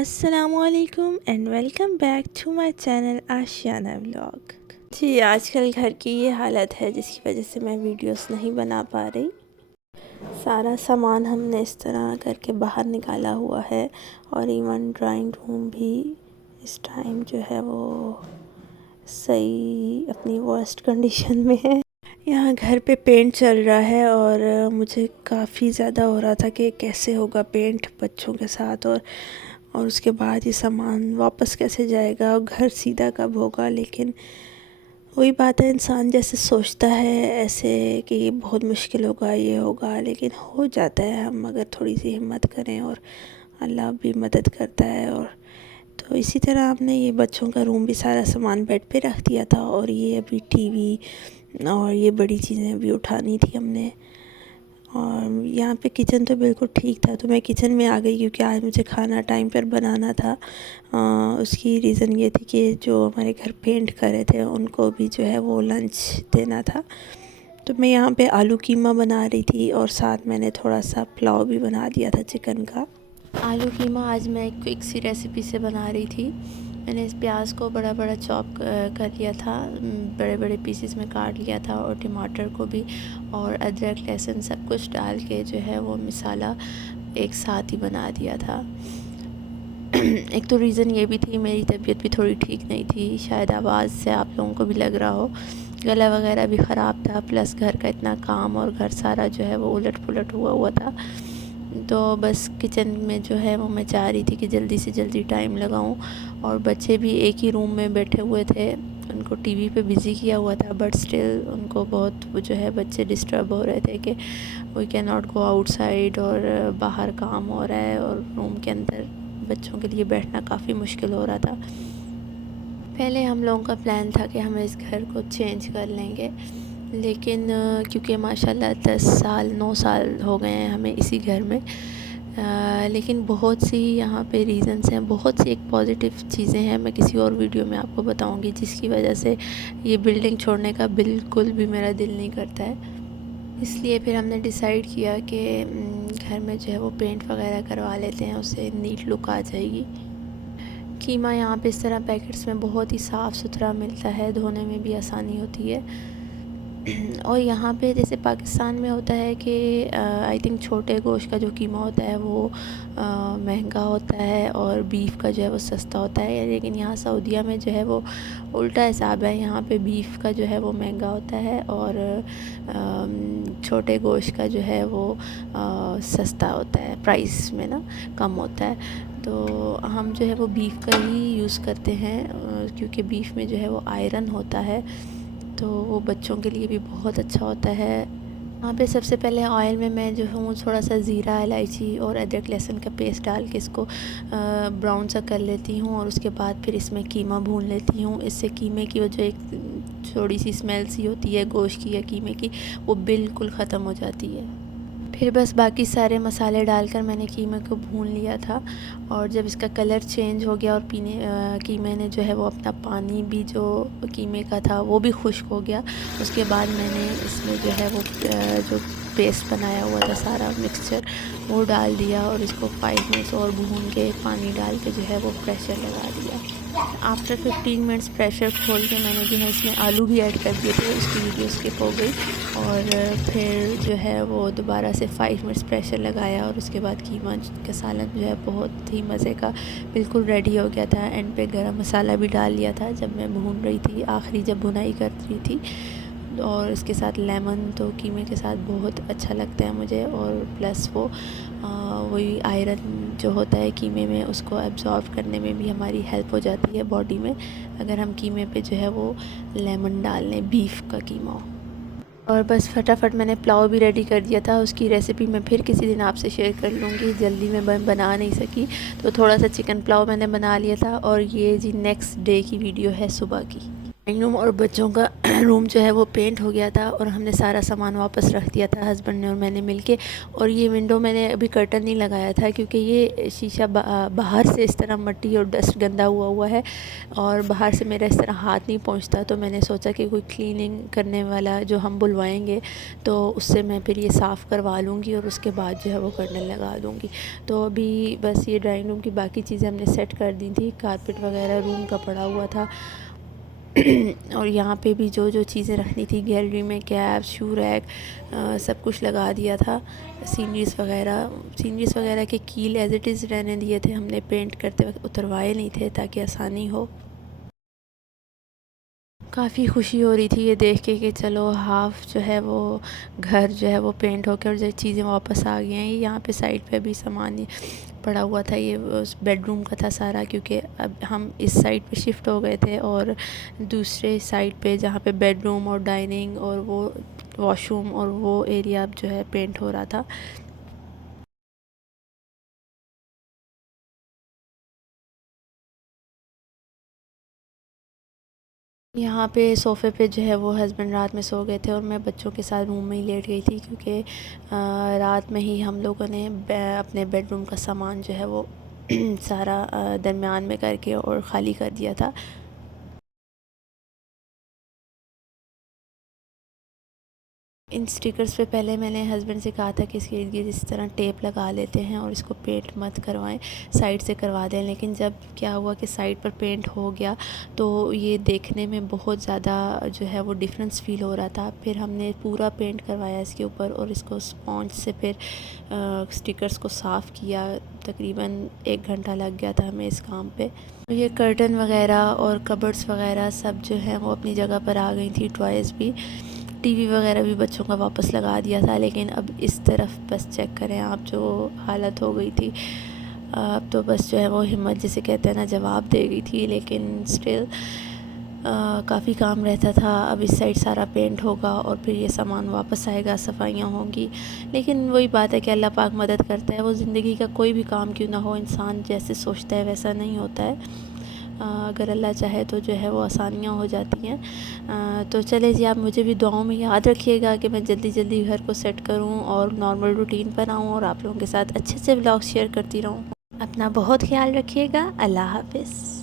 अस्सलामुअलैकुम and welcome back to my channel Aashiyana vlog. जी, आजकल घर की ये हालत है जिसकी वजह से मैं वीडियोस नहीं बना पा रही। सारा सामान हमने इस तरह करके बाहर निकाला हुआ है और इवन ड्राइंग रूम भी इस टाइम जो है वो सही अपनी वर्स्ट कंडीशन में है। यहाँ घर पे पेंट चल रहा है और मुझे काफ़ी ज़्यादा हो रहा था कि कैसे होगा पेंट बच्चों के साथ, और उसके बाद ये सामान वापस कैसे जाएगा और घर सीधा कब होगा। लेकिन वही बात है, इंसान जैसे सोचता है ऐसे कि ये बहुत मुश्किल होगा, ये होगा, लेकिन हो जाता है हम अगर थोड़ी सी हिम्मत करें, और अल्लाह भी मदद करता है। और तो इसी तरह हमने ये बच्चों का रूम भी सारा सामान बेड पे रख दिया था, और ये अभी टीवी और ये बड़ी चीज़ें भी उठानी थी हमने। और यहाँ पे किचन तो बिल्कुल ठीक था, तो मैं किचन में आ गई क्योंकि आज मुझे खाना टाइम पर बनाना था। उसकी रीज़न ये थी कि जो हमारे घर पेंट कर रहे थे उनको भी जो है वो लंच देना था। तो मैं यहाँ पे आलू कीमा बना रही थी और साथ मैंने थोड़ा सा पुलाव भी बना दिया था चिकन का। आलू कीमा आज मैं एक क्विक सी रेसिपी से बना रही थी। मैंने इस प्याज को बड़ा बड़ा चॉप कर लिया था, बड़े बड़े पीसेस में काट लिया था, और टमाटर को भी, और अदरक लहसुन सब कुछ डाल के जो है वो मसाला एक साथ ही बना दिया था। एक तो रीज़न ये भी थी, मेरी तबीयत भी थोड़ी ठीक नहीं थी, शायद आवाज़ से आप लोगों को भी लग रहा हो, गला वगैरह भी ख़राब था, प्लस घर का इतना काम और घर सारा जो है वो उलट पुलट हुआ था। तो बस किचन में जो है वो मैं चाह रही थी कि जल्दी से जल्दी टाइम लगाऊं, और बच्चे भी एक ही रूम में बैठे हुए थे, उनको टीवी पे बिज़ी किया हुआ था, बट स्टिल उनको बहुत वो जो है बच्चे डिस्टर्ब हो रहे थे कि we can not go outside, और बाहर काम हो रहा है और रूम के अंदर बच्चों के लिए बैठना काफ़ी मुश्किल हो रहा था। पहले हम लोगों का प्लान था कि हम इस घर को चेंज कर लेंगे, लेकिन क्योंकि माशाल्लाह 10 साल 9 साल हो गए हैं हमें इसी घर में, लेकिन बहुत सी यहाँ पे रीज़न्स हैं, बहुत सी एक पॉजिटिव चीज़ें हैं, मैं किसी और वीडियो में आपको बताऊँगी, जिसकी वजह से ये बिल्डिंग छोड़ने का बिल्कुल भी मेरा दिल नहीं करता है। इसलिए फिर हमने डिसाइड किया कि घर में जो है वो पेंट वगैरह करवा लेते हैं, उससे नीट लुक आ जाएगी। कीमा यहाँ पे इस तरह पैकेट्स में बहुत ही साफ़ सुथरा मिलता है, धोने में भी आसानी होती है। और यहाँ पे जैसे पाकिस्तान में होता है कि आई थिंक छोटे गोश्त का जो कीमा होता है वो महंगा होता है, और बीफ का जो है वो सस्ता होता है, लेकिन यहाँ सऊदीया में जो है वो उल्टा हिसाब है, यहाँ पे बीफ का जो है वो महंगा होता है, और छोटे गोश्त का जो है वो सस्ता होता है, प्राइस में ना कम होता है। तो हम जो है वो बीफ का ही यूज़ करते हैं, क्योंकि बीफ में जो है वो आयरन होता है, तो वो बच्चों के लिए भी बहुत अच्छा होता है। यहाँ पे सबसे पहले ऑयल में मैं जो हूँ थोड़ा सा ज़ीरा, इलायची और अदरक लहसुन का पेस्ट डाल के इसको ब्राउन सा कर लेती हूँ, और उसके बाद फिर इसमें कीमा भून लेती हूँ। इससे कीमे की वो जो एक थोड़ी सी स्मेल सी होती है गोश्त की या कीमे की, वो बिल्कुल ख़त्म हो जाती है। फिर बस बाकी सारे मसाले डालकर मैंने कीमे को भून लिया था, और जब इसका कलर चेंज हो गया और कीमे ने जो है वो अपना पानी भी जो कीमे का था वो भी खुश्क हो गया, उसके बाद मैंने इसमें जो है वो जो पेस्ट बनाया हुआ था सारा मिक्सचर वो डाल दिया, और इसको 5 मिनट्स और भून के पानी डाल के जो है वो प्रेशर लगा दिया। आफ्टर 15 मिनट्स प्रेशर खोल के मैंने जो है इसमें आलू भी ऐड कर दिए थे, उसकी वीडियो स्किप हो गई, और फिर जो है वो दोबारा से 5 मिनट्स प्रेशर लगाया, और उसके बाद कीमा का सालन जो है बहुत ही मज़े का बिल्कुल रेडी हो गया था। एंड पे गरम मसाला भी डाल लिया था जब मैं भून रही थी, आखिरी जब भुनाई कर रही थी, और इसके साथ लेमन तो कीमे के साथ बहुत अच्छा लगता है मुझे, और प्लस वो वही आयरन जो होता है कीमे में उसको एब्ज़ॉर्ब करने में भी हमारी हेल्प हो जाती है बॉडी में, अगर हम कीमे पे जो है वो लेमन डाल लें, बीफ का कीमा हो। और बस फटाफट मैंने पुलाव भी रेडी कर दिया था, उसकी रेसिपी मैं फिर किसी दिन आपसे शेयर कर लूँगी, जल्दी में बना नहीं सकी, तो थोड़ा सा चिकन पुलाव मैंने बना लिया था। और ये जी नेक्स्ट डे की वीडियो है सुबह की। रूम और बच्चों का रूम जो है वो पेंट हो गया था और हमने सारा सामान वापस रख दिया था हस्बैंड ने और मैंने मिलके। और ये विंडो मैंने अभी कर्टन नहीं लगाया था क्योंकि ये शीशा बाहर से इस तरह मिट्टी और डस्ट गंदा हुआ हुआ है और बाहर से मेरा इस तरह हाथ नहीं पहुंचता, तो मैंने सोचा कि कोई क्लीनिंग करने वाला जो हम बुलवाएंगे तो उससे मैं फिर ये साफ़ करवा लूँगी और उसके बाद जो है वो कर्टन लगा दूँगी। तो अभी बस ये ड्राइंग रूम की बाकी चीज़ें हमने सेट कर दी थी, कारपेट वगैरह रूम का पड़ा हुआ था। और यहाँ पे भी जो जो चीज़ें रखनी थी गैलरी में, कैप, शू रैक, सब कुछ लगा दिया था। सीनरीज़ वगैरह के कील एज़ इट इज़ रहने दिए थे, हमने पेंट करते वक्त उतरवाए नहीं थे ताकि आसानी हो। काफ़ी खुशी हो रही थी ये देख के कि चलो हाफ़ जो है वो घर जो है वो पेंट होकर और जो चीज़ें वापस आ गई हैं। ये यहाँ पे साइड पे भी सामान ही पड़ा हुआ था, ये उस बेडरूम का था सारा, क्योंकि अब हम इस साइड पे शिफ्ट हो गए थे और दूसरे साइड पे जहाँ पे बेडरूम और डाइनिंग और वो वॉशरूम और वो एरिया अब जो है पेंट हो रहा था। यहाँ पे सोफ़े पे जो है वो हस्बैंड रात में सो गए थे और मैं बच्चों के साथ रूम में ही लेट गई थी क्योंकि रात में ही हम लोगों ने अपने बेडरूम का सामान जो है वो सारा दरमियान में करके और ख़ाली कर दिया था। इन स्टिकर्स पे पहले मैंने हस्बैंड से कहा था कि इसके इर्द गिर्द इस तरह टेप लगा लेते हैं और इसको पेंट मत करवाएं, साइड से करवा दें। लेकिन जब क्या हुआ कि साइड पर पेंट हो गया तो ये देखने में बहुत ज़्यादा जो है वो डिफरेंस फ़ील हो रहा था। फिर हमने पूरा पेंट करवाया इसके ऊपर और इसको स्पॉन्ज से फिर स्टिकर्स को साफ़ किया। तकरीबन 1 घंटा लग गया था हमें इस काम पे। ये कर्टन वगैरह और कबर्ड्स वगैरह सब जो है वो अपनी जगह पर आ गई थी, टॉयज़ भी। टीवी वगैरह भी बच्चों का वापस लगा दिया था। लेकिन अब इस तरफ बस चेक करें आप, जो हालत हो गई थी। अब तो बस जो है वो हिम्मत जिसे कहते हैं ना जवाब दे गई थी। लेकिन स्टिल काफ़ी काम रहता था। अब इस साइड सारा पेंट होगा और फिर ये सामान वापस आएगा, सफाइयाँ होंगी। लेकिन वही बात है कि अल्लाह पाक मदद करता है। वो ज़िंदगी का कोई भी काम क्यों ना हो, इंसान जैसे सोचता है वैसा नहीं होता है। अगर अल्लाह चाहे तो जो है वो आसानियाँ हो जाती हैं। तो चले जी, आप मुझे भी दुआओं में याद रखिएगा कि मैं जल्दी जल्दी घर को सेट करूं और नॉर्मल रूटीन पर आऊँ और आप लोगों के साथ अच्छे से व्लॉग शेयर करती रहूँ। अपना बहुत ख्याल रखिएगा। अल्लाह हाफ़िज़।